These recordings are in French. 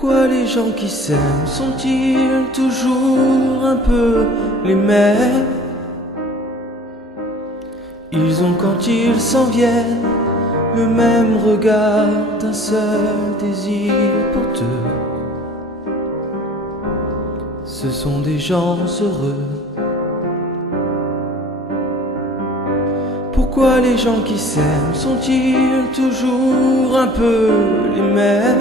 Pourquoi les gens qui s'aiment sont-ils toujours un peu les mêmes? Ils ont quand ils s'en viennent le même regard d'un seul désir pour deux. Ce sont des gens heureux. Pourquoi les gens qui s'aiment sont-ils toujours un peu les mêmes?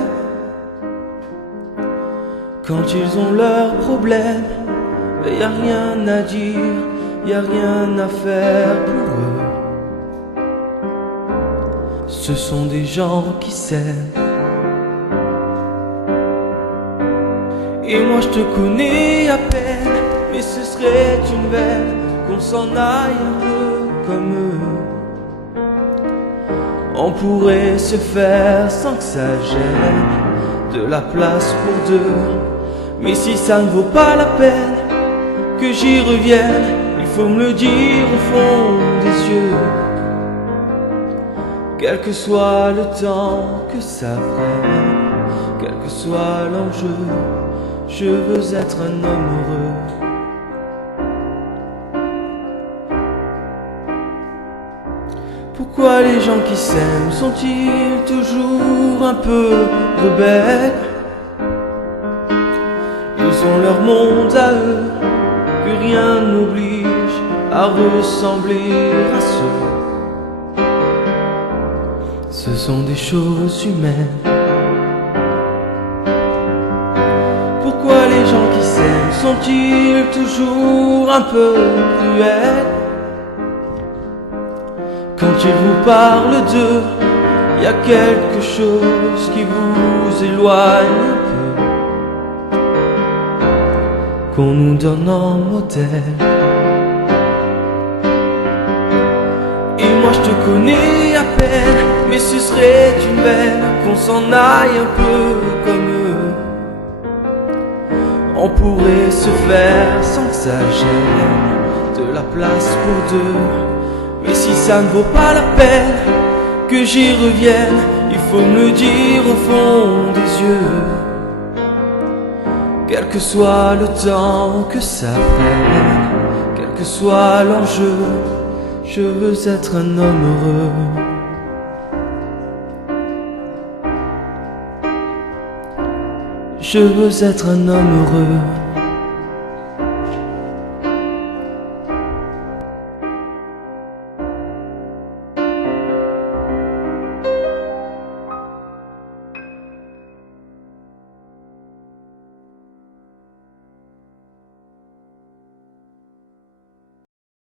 Quand ils ont leurs problèmes, y a rien à dire, y a rien à faire pour eux. Ce sont des gens qui s'aiment. Et moi je te connais à peine, mais ce serait une veine qu'on s'en aille un peu comme eux. On pourrait se faire sans que ça gêne, de la place pour deux. Mais si ça ne vaut pas la peine que j'y revienne, il faut me le dire au fond des yeux. Quel que soit le temps que ça prenne, quel que soit l'enjeu, je veux être un homme heureux. Pourquoi les gens qui s'aiment sont-ils toujours un peu rebelles? Ils ont leur monde à eux, que rien n'oblige à ressembler à ceux. Ce sont des choses humaines. Pourquoi les gens qui s'aiment sont-ils toujours un peu cruels? Quand ils vous parlent d'eux, y a quelque chose qui vous éloigne un peu. Qu'on nous donne en modèle. Et moi je te connais à peine, mais ce serait une veine qu'on s'en aille un peu comme eux. On pourrait se faire sans que ça gêne, de la place pour deux. Mais si ça ne vaut pas la peine que j'y revienne, il faut me dire au fond des yeux. Quel que soit le temps que ça prenne, quel que soit l'enjeu, je veux être un homme heureux. Je veux être un homme heureux.